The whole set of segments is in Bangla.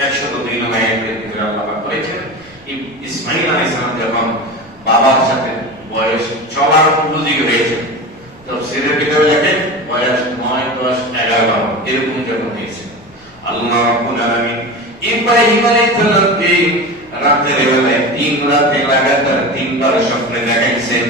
102 নম্বর আয়াতের ভিতরে আল্লাহ পাক বলেছেন ইসমাঈল আলাইহিস সালাম যখন বাবার সাথে বয়স চলার উপযোগী হয়েছে, তাফসীরের ভিতরে লেখেন বয়স 9, 10, 11 এরকম যখন হয়েছে, আল্লাহ রাব্বুল আলামিন ইব্রাহিম আলাইহিস সালামকে রাতের বেলায় 3 রাতে লাগাতার 3 বার স্বপ্নে দেখাইছেন।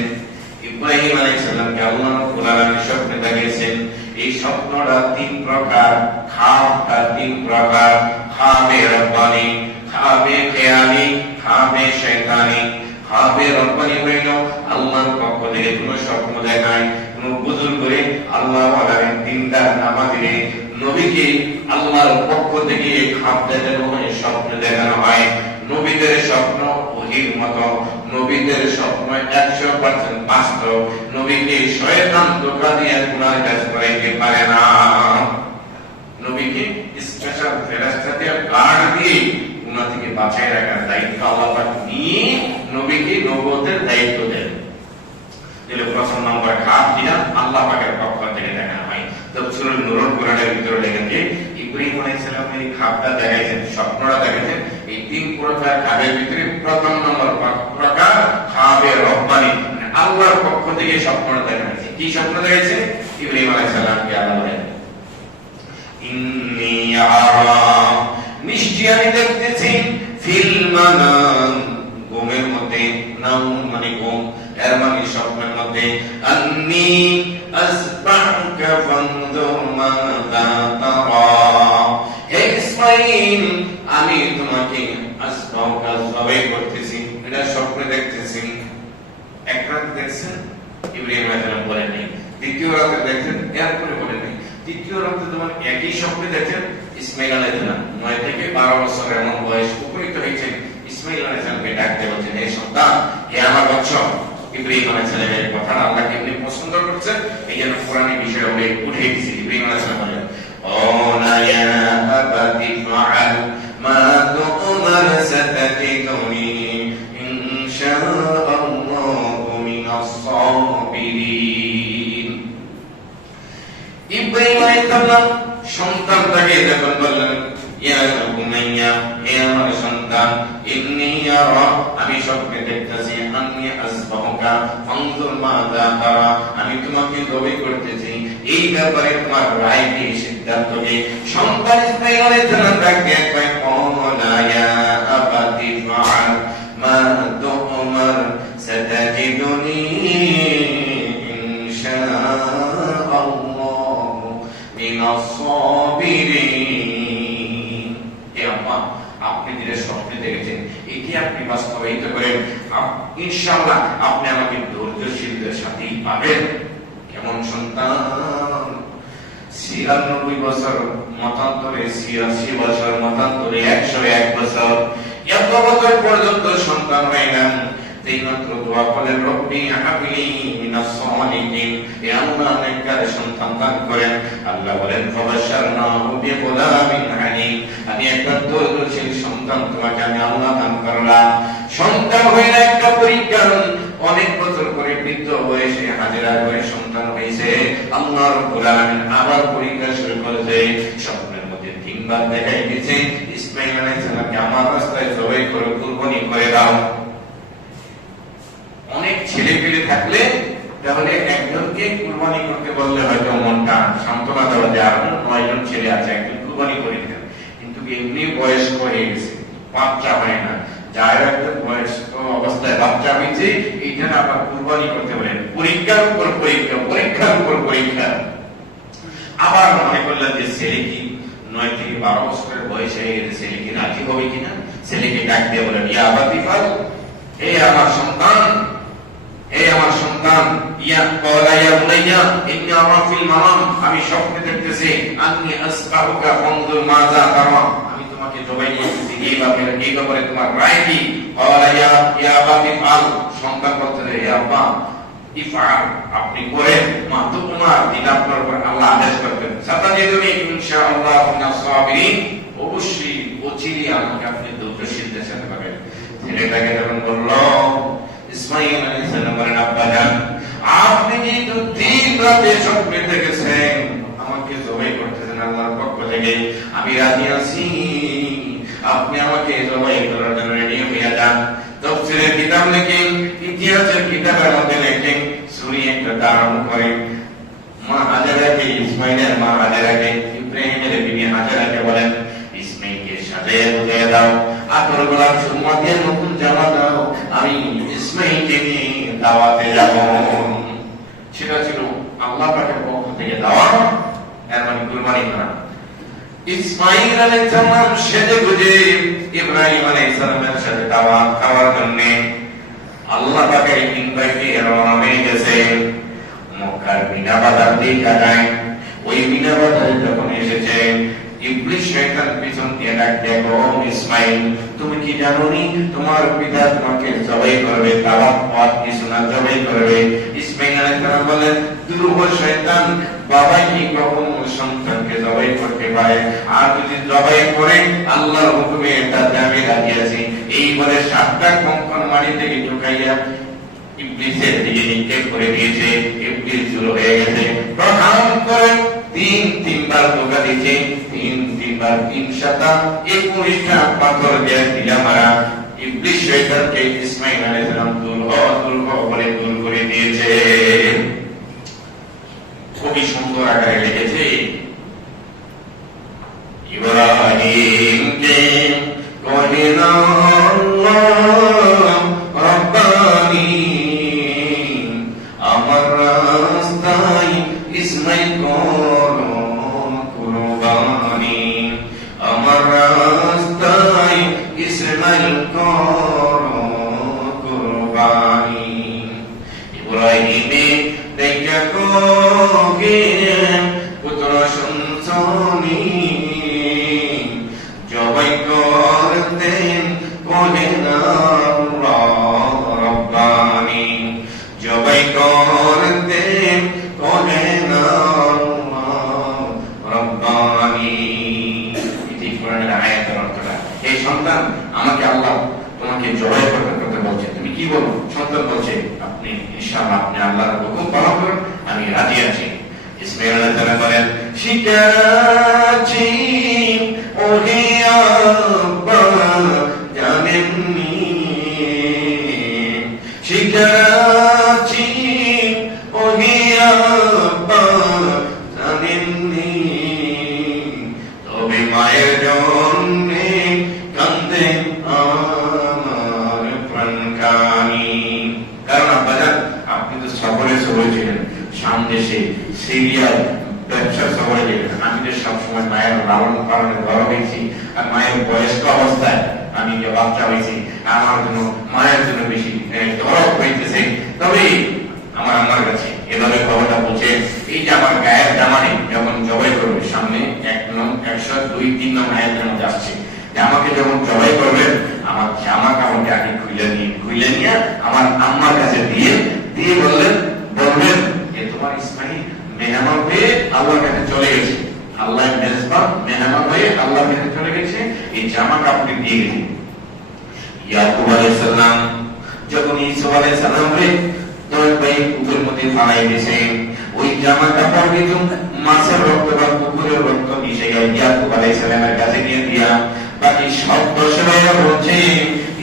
ইব্রাহিম আলাইহিস সালামকে আল্লাহ রাব্বুল আলামিন স্বপ্নে দেখাইছেন। এই স্বপ্নটা 3 প্রকার, খাবটা 3 প্রকার, খাবে রব্বানি, খাবে খেয়ালি, খাবে শয়তানি। খাবে রব্বানি হইল আল্লাহর পক্ষ থেকে কোনো স্বপ্ন দেখায়, কোনো বুজুর্গরে আল্লাহ আলামিন দিনদার নামাজে নবীকে আল্লাহর পক্ষ থেকে খাব দেখানো হয়, স্বপ্ন দেখানো হয়। নবীদের স্বপ্ন ওহীর মতো, নবীদের স্বপ্ন 100% বাস্তব। নবীকে শয়তান ধোঁকা দিয়ে গুনার কাজ করাইতে পারে না। নবীকে স্পেশাল ফেরেশতা দিয়ে গার্ড দিয়ে গুনাহ থেকে বাঁচায় রাখার দায়িত্ব আল্লাহ পাক নিয়ে নবীকে নবুয়তের দায়িত্ব দেন। এর প্রথম নম্বর খাব যেটা আল্লাহ পাকের পক্ষ থেকে দেখানো হয়। সূরা নূর কোরআনের ভিতরে লেখেন যে ইব্রাহিম আলাইহিস সালাম এই খাবটা দেখাইছেন, স্বপ্নটা দেখাইছেন। এই 3 প্রকার খাবের ভিতরে প্রথম নম্বর প্রকার খাবে রব্বানি, মানে আল্লাহর পক্ষ থেকে স্বপ্নটা দেখাইছে। কি স্বপ্ন দেখাইছে? ইব্রাহিম আলাইহিস সালামকে আল্লাহ বলেন ইন্নী আরা, নিশ্চয় আমি দেখতেছি, ফিল মানাম, ঘুমের মধ্যে, নাম মানে ঘুম, এর মানে স্বপ্নের মধ্যে, আন্নী আসবাহুকা ফানজুর মাযা তারা, হে ইসমাঈল আমি তোমাকে আসবাহুকা জবাই করতেছি, এটা স্বপ্নে দেখতেছি। এক রাত দেখছেন, ইব্রাহিম আলাইহিস সালাম বলেন নাই। দ্বিতীয় রাতে দেখছেন, এরপরে বলেন নাই। তৃতীয় রাতে যখন একই স্বপ্নে দেখেন, ইসমাঈল আলাইহিস সালাম 9 থেকে 12 বছর এমন বয়স উপনীত হয়েছে। ইসমাঈল আলাইহিস সালামকে ডাকতে বলছেন, হে সন্তান, হে আমার বৎস। ইব্রাহিম আলাইহিস সালামের কথাটা আল্লাহ কেমনি পছন্দ করছেন, এই জন্য কোরআনের বিষয়ে উঠে গেছে। ইব্রাহিম আলাইহিস সালাম বলেন ওয়া ইয়া আবাতি ফাআল মা তু'মার সাতাজিদুনি ইনশাআল্লাহু মিনাস সাবিরিন। ইব্রাহিম আলাইহিস সালাম সন্তানটাকে যখন বললেন ইয়া বুনাইয়া, হে আমার সন্তান, ইন্নী আরা, আমি স্বপ্নে দেখতেছি, আন্নী আসবাহুকা ফানজুর মাযা তারা, আমি তোমাকে জবাই করতেছি, এই ব্যাপারে তোমার রায় কি, সিদ্ধান্ত কি? সন্তান ইসমাঈল আলাইহিস সালাম ডাকে কয় ওয়া ইয়া আবাতি ফাআল মা তু'মার সাতাজিদুনি ইনশাআল্লাহু মিনাস সাবিরিন। হে আম্মা, আপনি যেটা স্বপ্নে দেখেছেন এটি আপনি বাস্তবায়িত করেন, ইনশাআল্লাহ আপনি আমাকে ধৈর্যশীলদের সাথেই পাবেন। কেমন সন্তান! 96 বছর মতান্তরে, 86 বছর মতান্তরে, 101 বছর, এত বছর পর্যন্ত সন্তান হয় না। এইমাত্র দোয়া করলেন রব্বি হাবলি মিনাস সালিহিন, হে আল্লাহ নেককার সন্তান দান করেন। আল্লাহ বলেন ফাবাশশারনাহু বিগুলামিন হালিম, আমি একটা ধৈর্যশীল সন্তান তোমাকে আমি আল্লাহ দান করলাম। সন্তান হইল একটা পরীক্ষা। অনেক বছর পরে বৃদ্ধ বয়সে হাজেরা করে সন্তান হয়েছে। আল্লাহ রাব্বুল আলামিন আবার পরীক্ষা শুরু করেছে। স্বপ্নের মধ্যে 3 বার দেখাই দিয়েছে ইসমাঈল আলাইহিস সালামকে আমার রাস্তায় জবাই করে কুরবানি করে দাও। অনেক ছেলে পেলে থাকলে তাহলে একজনকে কুরবানি করতে বললে হয়তো মনটা সান্ত্বনা দেওয়া যায়, আর 9 জন ছেলে আছে, একজন কুরবানি করে দেন। কিন্তু এমনি বয়স্ক হয়ে গেছে, বাচ্চা হয় না, যার একজন বয়স্ক অবস্থায় বাচ্চা হয়েছে, এইটা আবার কুরবানি করতে বলেন। পরীক্ষার উপর পরীক্ষা, পরীক্ষার উপর পরীক্ষা। আবার মনে করলেন যে ছেলে কি 9 থেকে 12 বছরের বয়স হয়ে গেছে, ছেলে কি রাজি হবে কিনা। ছেলেকে ডাক দিয়ে বলেন ইয়া আবাতি ফাল, হে আমার সন্তান, হে আমার সন্তান, ইয়া ক্বালা ইয়া বুনাইয়া ইন্নী আরা ফিল মানাম, আমি স্বপ্নে দেখতেছি, আন্নী আসবাহুকা ফানজুর মাযা তারা, আমি তোমাকে জবাই করতেছি, এই ব্যাপারে তোমার রায় কি? ক্বালা ইয়া আবাতি ফাল, সন্তান বলতে হে আব্বা ইফআল, আপনি করেন, মা তু'মার, দিন আপনার উপর আল্লাহ আদেশ করবেন, সাতাজিদুনি ইনশাআল্লাহু মিনাস সাবিরিন, অবশ্যই অচিরেই আমাকে আপনি ধৈর্যশীলদের সাথে পাবেন। ছেলেটাকে যখন বলল ইসমাঈল আলাইহিস সালাম বলেন আব্বা জান, আপনি যেহেতু 3 রাতে স্বপ্নে দেখেছেন আমাকে জবাই করতেছেন আল্লাহর পক্ষ থেকে, আমি রাজি আছি, আপনি আমাকে জবাই করার জন্য রেডি হয়ে যান। তাফসীরের কিতাব লেখেন, ইতিহাসের কিতাবের মধ্যে লেখেন, শুনি একটা ধারণ করেন, মা হাজেরাকে, ইসমাইলের মা হাজেরাকে, ইব্রাহিমের বিবি হাজেরাকে বলেন, ইসমাইলকে সাজিয়ে গুজিয়ে দাও, আতর গোলাপ সুরমা দিয়ে নতুন জামা দাও, আমি ইসমাইলকে নিয়ে দাওয়াতে যাব। সেটা ছিল আল্লাহ পাকের পক্ষ থেকে দাওয়াত, এর মানে কুরবানি করা। ইসমাইল আলাইহিস সালাম সেজে গুজে ইব্রাহিম আলাইহিস সালামের সাথে দাওয়াত খাওয়ার জন্য আল্লাহ পাকের ইনভাইটে রওনা হয়ে গেছে। মক্কার মিনা বাজার দেখা যায়। ওই মিনা বাজারে যখন এসেছে, ইবলিস শয়তান পিছন দিয়ে ডাক দেখো, ইসমাইল তুমি কি জানো নি তোমার পিতা তোমাকে জবাই করবে, দাওয়াত পথ কিছু না জবাই করবে। ইসমাইল আলাইহিস সালাম বলেন, দুরূহ শয়তান, বাবা কি কখনো সন্তানকে জবাই করতে পারে? আর যদি জবাই করে আল্লাহর হুকুমে তাতে আমি রাজি আছি। এই বলে 7টা কঙ্কন মাটি থেকে ঢুকাইয়া ইবলিসের দিকে নিক্ষেপ করে দিয়েছে। ইবলিস শুরু হয়ে গেছে প্রধান করে তিনবার ধোঁকা দিয়েছে, তিনবার 3/21টা পাথর দিয়ে দিলা মারা। ইবলিস শয়তানকে ইসমাইল আলাইহিস সালাম দূর বলে দূর করে দিয়েছে। খুবই সুন্দর আকারে লিখেছে, ইব্রাহিমকে কহিল রব্বানি, আমার রাস্তায় ইসমাইল করো কুরবানি, আমার রাস্তায় ইসমাইল করো কুরবানি। ইব্রাহিমে দেখা কোকে পুত্র সন্তানি জবাই করতেন বলেন রব্বানি, জবাই করতেন বলেন রব্বানি। এটি কোরআনের আয়াতের অর্থটা। এই সন্তান, আমাকে আল্লাহ তোমাকে জবাই করার কথা বলছে, তুমি কি বলো? সন্তান বলছে, আপনি ইনশাআল্লাহ আপনি আল্লাহর হুকুম পালন করুন, আমি রাজি আছি। ইসমাইল আলাইহিস সালাম বলেন, শিকাছি ওহে আব্বা জানেননি, শিকাছি ওহে আব্বা জানেননি, তবে মায়ের জন্যে কান্দে আমার প্রাণকানি। কারণ আব্বাজান, আপনি তো সফরে ছিলেন, সামদেশে সিরিয়ার ব্যবসা সফরে গেলেন। আমি তো সবসময় মায়ের লালন পালনে বড় হয়েছি, আর মায়ের বয়স্ক অবস্থায় আমি যে বাচ্চা হয়েছি, আমার জন্য মায়ের জন্য বেশি দরদ হইতেছে। তবে আমার আম্মার কাছে এভাবে খবরটা পৌঁছে, এই যে আমার গায়ের জামা নেই, যখন জবাই করবে, সামনে 100, 2, 3 নং আয়াতের মধ্যে আসছে যে আমাকে যখন জবাই করবেন, আমার জামা কাপড়কে আগে খুলে নিয়ে আমার আম্মার কাছে দিয়ে বলবেন যে তোমার ইসমাইল মেহমান হয়ে আল্লাহর কাছে চলে গেছে, আল্লাহর মেজবান মেহমান হয়ে আল্লাহর কাছে চলে গেছে, এই জামা কাপড় দিয়ে গেছে। ইয়াকুব আলাইহিস সালাম যখন ঈসা আলাইহিস সালাম রে তোর ভাই কুকুরের মধ্যে ফালাই দিয়েছে, ওই জামা কাপড় কিন্তু মাছের রক্ত বা কুকুরের রক্ত মিশিয়ে ইয়াকুব আলাইহিস সালামের কাছে নিয়ে দিয়া বাকি সব দর্শকরা বলছে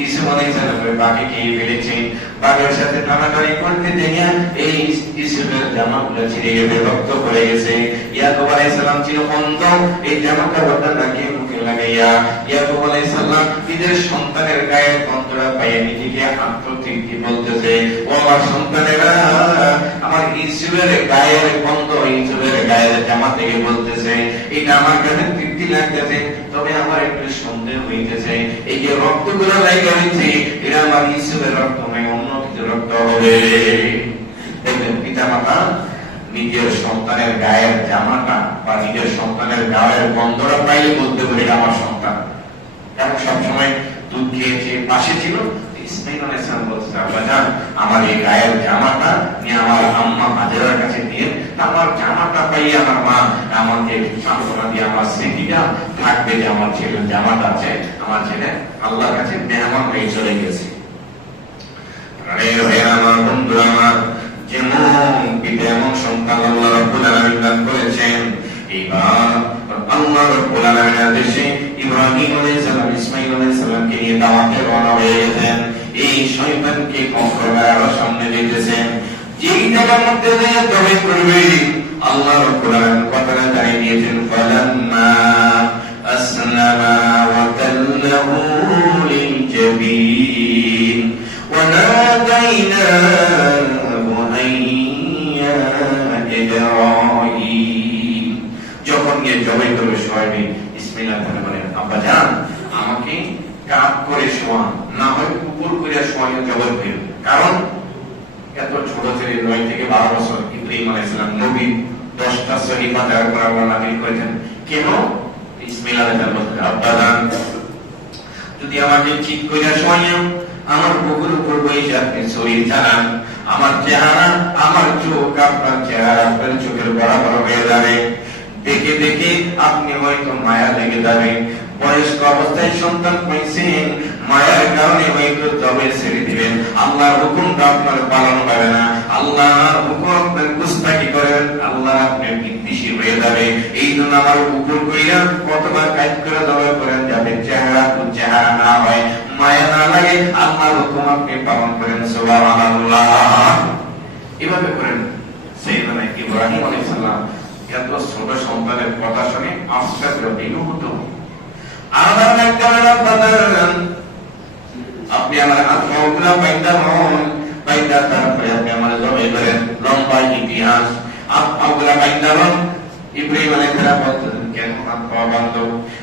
ঈসা আলাইহিস সালামের বাকি খেয়ে ফেলেছে। বাঘের সাথে টানাটানি করতে দেখে এই ইসুফের জামাগুলো ছিঁড়ে গেছে, রক্ত পড়ে গেছে। ইয়াকুব আলাইহিস সালাম ছিল অন্ধ, এই জামা কাপড়টা নাকে মুখে লাগাইয়া ইয়াকুব আলাইহিস সালাম নিজের সন্তানের গায়ের গন্ধটা পাইয়ে নিজেকে আত্মতৃপ্তি বলতেছে, ও আমার সন্তানেরা, আমার ইসুফের গায়ের গন্ধ, ইসুফের গায়ের জামা থেকে বলতেছে, এটা আমার কাছে তৃপ্তি লাগতেছে। তবে আমার একটু সন্দেহ হইতেছে, এই যে রক্তগুলো লাগা হয়েছে, এটা আমার ইসুফের রক্ত নয়, অন্য কিছু রক্ত হবে। দেখবেন পিতা মাতা নিজের সন্তানের গায়ের জামাটা বা নিজের সন্তানের গায়ের গন্ধটা পাইলে বলতে পারে আমার সন্তান। কারণ সবসময় দুধ খেয়েছে, পাশে ছিল। ইসমাইল আলাইহিস সালাম বলছে, আব্বাজান আমার এই গায়ের জামাটা নিয়ে আমার আম্মা হাজেরার কাছে দিয়ে, আমার জামাটা পাইয়ে আমার মা আমাকে সান্ত্বনা দিয়ে আমার স্মৃতিটা থাকবে যে আমার ছেলের জামাটা আছে, আমার ছেলে আল্লাহর কাছে মেহমান হয়ে চলে গেছে। আমার বন্ধু, আমার যেমন পিতা এমন সন্তান আল্লাহ রাব্বুল আলামিন দান করেছেন। এইবার আল্লাহ রাব্বুল আলামিনের আদেশে ইব্রাহিম আলাইহিস সালাম ইসমাঈল জায়গার মধ্যে জবাই করবে আল্লাহ রাব্বুল আলামিন কথাটা জানিয়ে দিয়েছেন ফালাম্মা আসলামা ওয়া তাল্লাহু লিল জাবিন ওয়া নাদাইনাহু আইয়া ইব্রাহিম। যখন গিয়ে জবাই করবে শোয়াবে ইসমাঈল তাআলা বলেন আব্বা জান আমাকে কাপ করে শোয়ান, না হয় উপর করে শোয়ানো জবাই করবে। কারণ এত ছোট ছেলে 9 থেকে 12 বছর ইব্রাহিম আলাইহিস সালাম নবী 10টা সহিফা তৈরি করে আল্লাহ নাযিল করেছেন। কেন ইসমাঈল আলাইহিস সালাম বললেন আব্বা জান যদি আমাকে ঠিক করে শোয়ান, আমার বুকের উপর বসে আপনি শরীর চালান, আমার চেহারা আমার চোখ আপনার চেহারা আপনার চোখের বরাবর হয়ে যাবে, দেখে দেখে আপনি হয়তো মায়া লেগে যাবে। বয়স্ক অবস্থায় সন্তান পাইছেন, মায়ার কারণে হয়তো জবে ছেড়ে দিবেন, আল্লাহর হুকুমটা আপনার পালন হবে না, আল্লাহর হুকুম আপনার গুস্তাখি করেন, আল্লাহ আপনার বিদ্বেষী হয়ে যাবে। এই জন্য আমার উপর কইরা কতবার কাজ করে জবে করেন যাবে চেহারা তো চেহারা না হয়, মায়া না লাগে, আল্লাহর হুকুম আপনি পালন করেন। সুবহানাল্লাহ। এভাবে করেন সাইয়েদনা ইব্রাহিম আলাইহিস সালাম এত ছোট সন্তানের কথা শুনে আফসোস করে বিমুগ্ধ। আমার একটা বাদান আপনি আমার আত্মাগুলা পাইতা হন, পাইতা তারপরে আপনি আমার জবাই করেন। লম্বা ইতিহাস, আত্মাগুলা পাইতা হন। ইব্রাহিম আলাইহিস সালাম বলতেন কেন আত্মা বান্ধ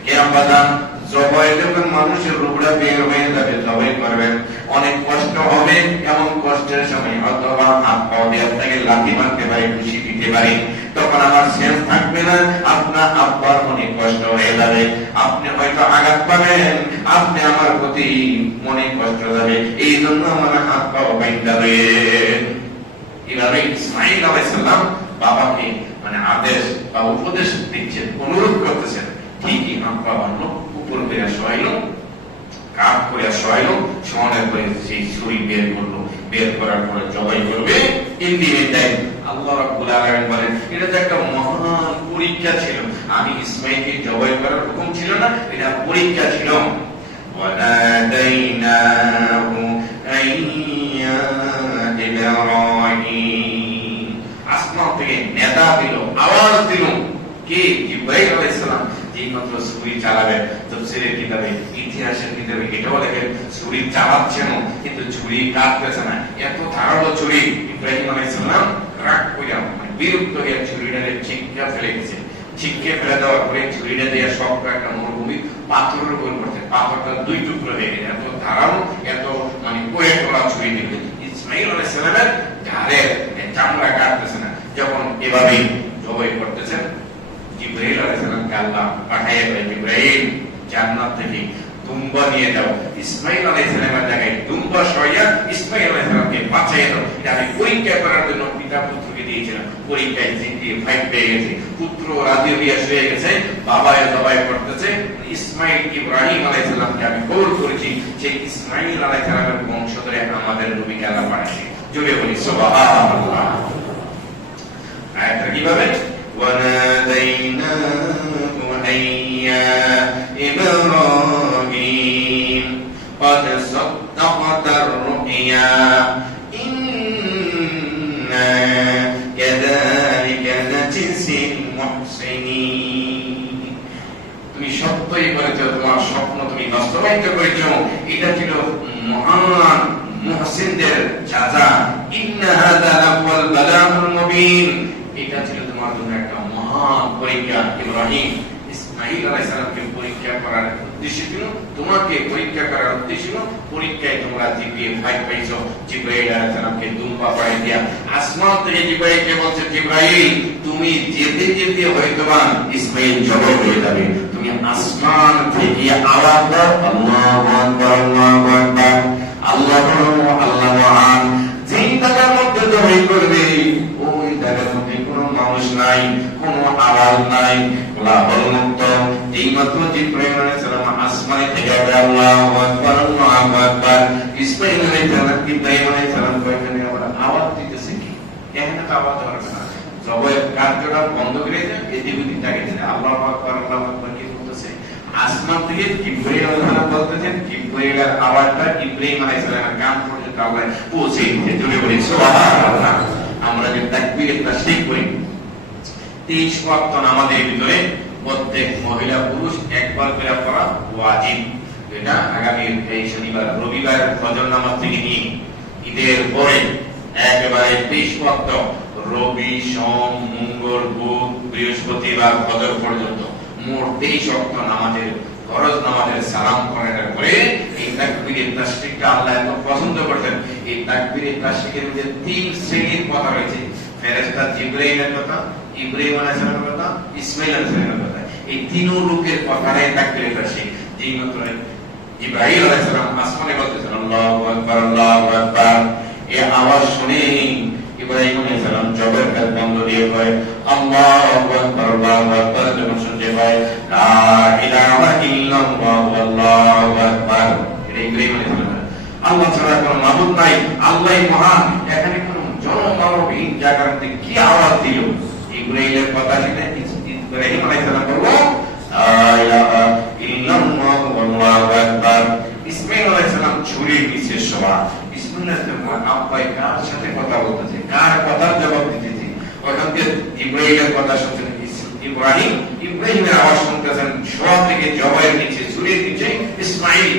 কেন বাদান জবাই যখন মানুষের রূপটা বের হয়ে যাবে জবাই করবেন, অনেক কষ্ট হবে, এমন কষ্টের সময় অথবা হাত পা দিয়ে আপনাকে লাথি মারতে পারে, খুশি দিতে পারে, তখন আমার সেন্স থাকবে না, আপনার আব্বার অনেক কষ্ট হয়ে যাবে, আপনি হয়তো আঘাত পাবেন, আপনি আমার প্রতি মনে কষ্ট যাবে, এই জন্য আমার হাত পা বাইন্ধা রয়েছে। এভাবে ইসমাঈল আলাইহিস সালাম বাবাকে মানে আদেশ বা উপদেশ দিচ্ছেন, অনুরোধ করতেছেন। ঠিকই হাত পা বাঁধলো, উপর করে শোয়াইলো, কাপ করে শোয়াইলো, শোয়ানোর পরে সেই ছুরি বের করলো, বের করার পরে জবাই করবে। আল্লাহ রাব্বুল আলামিন বলেন এটা তো একটা মহান পরীক্ষা ছিল, আমি ইসমাঈলকে জবাই করার হুকুম ছিল না, এটা পরীক্ষা ছিল। ওয়ানাদাইনাহু আইয়া ইব্রাহিম, আসমান থেকে নেদা দিল, আওয়াজ দিল, কে? জিবরাইল আলাইহিস সালাম। যেই মাত্র ছুরি চালাবেন, তাফসীরের কিতাবে ইতিহাসের কিতাবে এটাও লেখেন ছুরি চালাচ্ছেন কিন্তু ছুরি কাটতেছে না, এত ধারালো ছুরি। ইব্রাহিম আলাইহিস সালাম রাগ কইরা বিরক্ত হয়ে ছুরিটাকে ছিটকে ফেলে গেছে। ছিটকে ফেলে দেওয়ার পরে ছুরিটা দিয়ে শক্ত একটা মরুভূমি পাথরের উপর পড়ছে, পাথরটা দুই টুকরো হয়ে গেছে, এত ধারালো, এত মানে কোয়ে তোলা ছুরি দিবে। ইসমাঈল আলাইহিস সালামের ঘাড়ের চামড়া কাটতেছে না। যখন এভাবে জবাই করতেছেন, জিবরাইল আলাইহিস সালামকে আল্লাহ পাঠাইয়া বলেন জিবরাইল জান্নাত থেকে দুম্বা নিয়ে যাও, ইসমাঈল আলাইহিস সালামের জায়গায় দুম্বা সরাইয়া ইসমাঈল আলাইহিস সালামকে বাঁচাইয়া দাও। এটা আমি পরীক্ষা করার জন্য পিতা পুত্রকে দিয়েছিলাম, পরীক্ষায় জিতে ফাইট পেয়ে গেছে, পুত্র রাজি হইয়া শুয়ে গেছে, বাবা জবাই করতেছে। ইসমাঈল ইব্রাহিম আলাইহিস সালামকে আমি কবুল করেছি, সেই ইসমাঈল আলাইহিস সালামের বংশ ধরে আমাদের নবীকে আল্লাহ পাঠিয়েছে। জোরে বলি সুবহানাল্লাহ। আয়াতটা কিভাবে? وَنَادَيْنَاهُ أَن يَا إِبْرَاهِيمُ قَدْ صَدَّقْتَ الرُّؤْيَا إِنَّا كَذَلِكَ نَجْزِي الْمُحْسِنِينَ। তুমি সত্যই বলেছ, তোমার স্বপ্ন তুমি বাস্তবায়িত করেছ, এটা ছিল মহান মুহসিনদের সাজা। ইন্না হাযা লাহুয়াল বালাগুল মুবিন, এটা ছিল তোমার জন্য একটা মহান পরীক্ষা। ইব্রাহিম ইসমাঈল আলাইহিস সালামকে পরীক্ষা করার উদ্দেশ্য ছিল, তোমাকে পরীক্ষা করার উদ্দেশ্য ছিল। পরীক্ষায় তোমরা জিপিএ 5 পাইছো। জিবরাইল আলাইহিস সালামকে দুম্বা পাঠিয়ে দিয়া আসমান থেকে জিবরাইলকে বলছে, জিবরাইল তুমি যেতে যেতে হয়তোবা ইসমাঈল জবাই হয়ে যাবে, তুমি আসমান থেকে আওয়াজ দাও, আল্লাহু আকবার, আল্লাহু আকবার, আল্লাহ মহান। যেই জায়গার মধ্যে জবাই করবে ওই জায়গার মধ্যে কোনো মানুষ নাই, কোনো আওয়াজ নাই, কোলাহল মুক্ত। যেই মাত্র জিবরাইল আলাইহিস সালাম আসমানে থেকে আল্লাহু আকবার, আল্লাহু আকবার, ইসমাঈল আলাইহিস সালাম ইব্রাহিম আলাইহিস সালাম কইতেন আমরা আওয়াজ দিতেছি কি? এখানে তো আওয়াজ হবে না, জবাই কার্যটা বন্ধ করে দেন, এদিক ওদিক তাকিয়ে আল্লাহু আকবার, আল্লাহু আকবার কি বলতেছে? আসমান থেকে জিবরাইল আলাইহিস সালাম বলতেছেন, জিবরাইলের আওয়াজটা ইব্রাহিম আলাইহিস সালামের কান পর্যন্ত আল্লাহ পৌঁছে দিতে। জোরে বলি সুবহানাল্লাহ। আমরা যে তাকবীরে তাশরিক করি 23 ওয়াক্ত নামাজের ভিতরে প্রত্যেক মহিলা পুরুষ একবার করে পড়া ওয়াজিব। এটা আগামী এই শনিবার রবিবার ফজর নামাজ থেকে নিয়ে ঈদের পরে একেবারে 23 ওয়াক্ত রবি সোম মঙ্গল বুধ বৃহস্পতিবার ফজর পর্যন্ত মোট 23 ওয়াক্ত নামাজের ফরজ নামাজের সালাম করার পরে এই তাকবীরে তাশরিকটা আল্লাহ এত পছন্দ করতেন। এই তাকবীরে তাশরিকের মধ্যে 3 শ্রেণীর কথা রয়েছে। ফেরেশতা জিবরাইলের কথা, ইব্রাহিম আলাইহিস সালামের কথা, ইসমাঈল আলাইহিস সালামের কথা। এই তিন লোকের কথাই তাকবীরে তাশরিক। যেই মাত্র ইব্রাহিম আলাইহিস সালাম আসমানে বলতেছেন আল্লাহু আকবার আল্লাহু আকবার, এই আওয়াজ শুনে ইব্রাহিম আলাইহিস সালাম জবের কাজ বন্ধ দিয়ে কয় আল্লাহু আকবার আল্লাহু আকবার, যখন শুনতে পায় লা ইলাহা ইল্লাল্লাহু আল্লাহু আকবার। এটা ইব্রাহিম আলাইহিস সালাম, আল্লাহ ছাড়া কোনো মাবুদ নাই, আল্লাহই মহান। এখানে কোন জনমানবহীন জায়গার মধ্যে কি আওয়াজ দিল? ইব্রাহিমের কথা শুনে ইব্রাহিম আলাইহিস সালাম বলল লা ইলাহা ইল্লাল্লাহু আল্লাহু আকবার। ইসমাঈল আলাইহিস সালাম ছুরির নিচে শোয়া। ইসমাঈল আলাইহিস সালাম আব্বাই কার সাথে কথা বলতেছে, কার কথার জবাব দিতেছে? ওখান থেকে ইব্রাহিমের কথা শুনছেন ইব্রাহিমের আওয়াজ শুনতেছেন, শোয়া থেকে জবাইয়ের নিচে ছুরির নিচে ইসমাঈল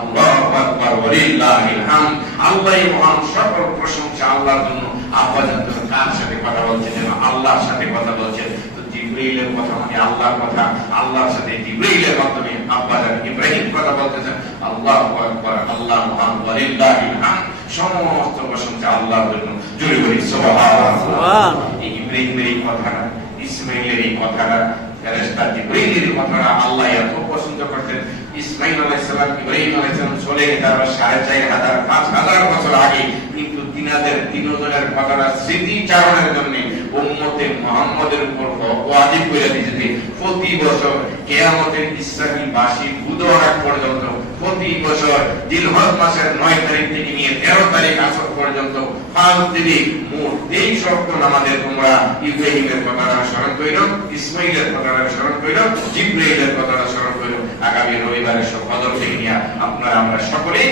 আল্লাহু আকবার ওয়ালিল্লাহিল হামদ। আল্লাহই মহান, সকল প্রশংসা আল্লাহর জন্য। আব্বা জানতেন কার সাথে কথা বলছেন? আল্লাহর সাথে কথা বলছেন। তো জিবরাইলের কথা মানে আল্লাহর কথা, আল্লাহর সাথে জিবরাইলের মাধ্যমে আব্বা জান ইব্রাহিম কথা বলতেছেন আল্লাহু আকবার, আল্লাহ মহান, ওয়ালিল্লাহিল হামদ, সমস্ত প্রশংসা আল্লাহর জন্য। জোরে বলি সুবহানাল্লাহ। এই ইব্রাহিমের এই কথাটা, ইসমাঈলের এই কথাটা, ফেরেশতা জিবরাইলের কথাটা আল্লাহ এত পছন্দ করতেন। ইসমাঈল আলাইহিস সালাম ইব্রাহিম আলাইহিস সালাম চলে গেছে 4500 5000 বছর আগে, কিন্তু তিনাদের তিনজনের কথাটা স্মৃতিচারণের জন্য উম্মতে মুহাম্মাদের উপর ওয়াজিব করে দিয়েছে। প্রতি বছর কিয়ামতের ইসরাফিল বাসী বুধবার পর্যন্ত, প্রতি বছর জিলহজ মাসের 9 তারিখ থেকে নিয়ে 13 তারিখ আসর পর্যন্ত 5 দিনে মোট 23 ওয়াক্ত নামাজে তোমরা ইব্রাহিমের কথাটা স্মরণ কইরো, ইসমাঈলের কথাটা স্মরণ কইরো, জিবরাইলের কথাটা স্মরণ কইরো। আগামী রবিবারে ফজর থেকে নিয়ে আপনারা আমরা সকলে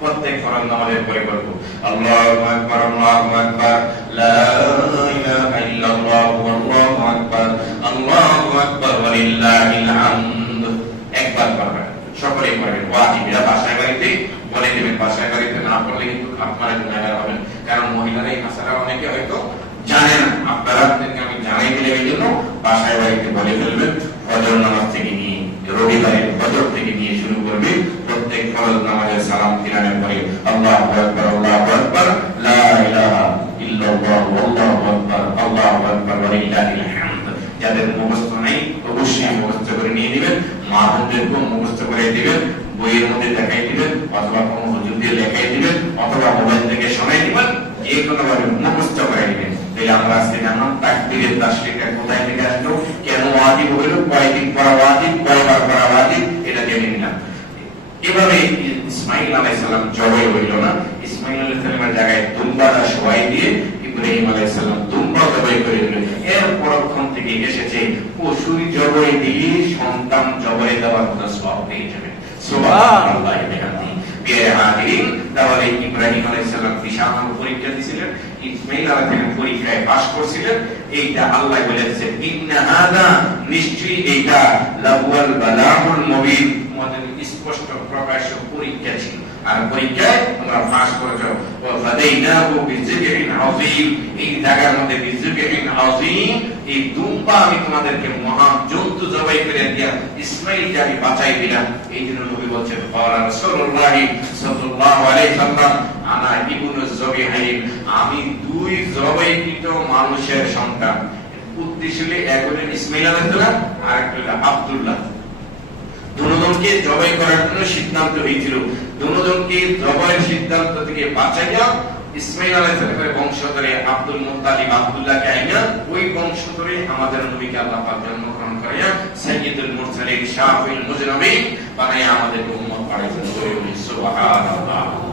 প্রত্যেক ফরজ নামাজের পরে বলবো আল্লাহু আকবার আল্লাহু আকবার, লা ইলাহা ইল্লাল্লাহু আল্লাহু আকবার, আল্লাহু আকবার ওয়ালিল্লাহিল হামদ। একবার পড়বেন, সকলে পড়বেন। ওয়াজিবরা বাসায় বাড়িতে বলে দেবেন, বাসায় বাড়িতে না পড়লে কিন্তু আপনারা গুনাহগার হবেন। কারণ মহিলারা এই ভাষাটা অনেকে হয়তো জানে না। আপনাদেরকে আমি জানাই দিলে এই জন্য বাসায় বাড়িতে বলে ফেলবেন। ফজর নামাজ থেকে নিয়ে রবিবারের ফজর থেকে নিয়ে শুরু করবে। প্রত্যেক ফরজ নামাজের সালাম ফিরানোর পরে আল্লাহু আকবার আল্লাহু আকবার, লা ইলাহা ইল্লাল্লাহু আল্লাহু আকবার, আল্লাহু আকবার ওয়ালিল্লাহিল হামদ। যাদের মুখস্থ নেই অবশ্যই মুখস্থ করে নিয়ে নেবেন। মা বোনদেরকেও মুখস্থ করে দিবেন, বইয়ের মধ্যে দেখাই দিবেন, অথবা কোনো হুজুর দিয়ে লেখাই দিবেন, অথবা মোবাইল থেকে শোনাই দিবেন, যে কোনো ভাবে মুখস্থ করে দিবেন। তাহলে আমরা আজকে জানলাম তাকবীরে তাশরিকটা কোথায় থেকে আসলো, কেন ওয়াজিব হলো, কয়দিন পড়া ওয়াজিব, কয়বার পড়া ওয়াজিব, এটা জেনে নিলাম। এভাবে ইসমাঈল আলাইহিস সালাম জবাই হইল না। ইসমাঈল আলাইহিস সালামের জায়গায় দুম্বাটা শোয়াই দিয়ে ইব্রাহিম আলাইহিস সালাম দুম্বা জবাই করে দিলেন। এর পরক্ষণ থেকে এসেছে পশুর জবাই দিয়ে সন্তান জবাই দেওয়ার কথা সওয়াব পেয়ে যাবে। সুবহানাল্লাহ। তাহলে ইব্রাহিম আলাইহিস সালাম বিশাল পরীক্ষা দিয়েছিলেন, ইসমাঈল আলাইহিস সালাম পরীক্ষায় পাস করছিলেন। এইটা আল্লাহ বলেছেন ইন্না হাদা, নিশ্চয়ই এইটা লাহুয়াল বালাগুল মুবিন, আমাদের স্পষ্ট প্রকাশ্য পরীক্ষা ছিল। আর পরীক্ষায় আমরা পাস করেছো। ওয়া ফাদাইনাহু বিযিবহিন আযীম, এই জায়গার মধ্যে বিযিবহিন আযীম, এই দুম্বা আমি তোমাদেরকে মহান জন্তু জবাই করে দিয়া ইসমাঈলকে আমি বাঁচাই দিলাম। এই জন্য নবী বলছেন ক্বালা রাসূলুল্লাহ সাল্লাল্লাহু আলাইহি সাল্লাম আনা ইবনু যবিহাইন, আমি দুই জবাইকৃত মানুষের সন্তান। উদ্দেশ্য হলো এক হলেন ইসমাঈল আলাইহিস সালাম, আর একটা হলো আব্দুল্লাহ। দুজনকে জবাই করার জন্য সিদ্ধান্ত হয়েছিল। দুজনকে জবাইয়ের সিদ্ধান্ত থেকে বাঁচাইয়া ইসমাঈল আলাইহিস সালামের বংশধরে আব্দুল মুত্তালিব আব্দুল্লাহকে আইনা ওই বংশধরে আমাদের নবীকে আল্লাহ পাক জন্মগ্রহণ করাইয়া সাইয়্যিদুল মুরসালিন শাফিউল মুজনাবিন বানাইয়া আমাদের উম্মত বানাইছেন। সুবহানাল্লাহ।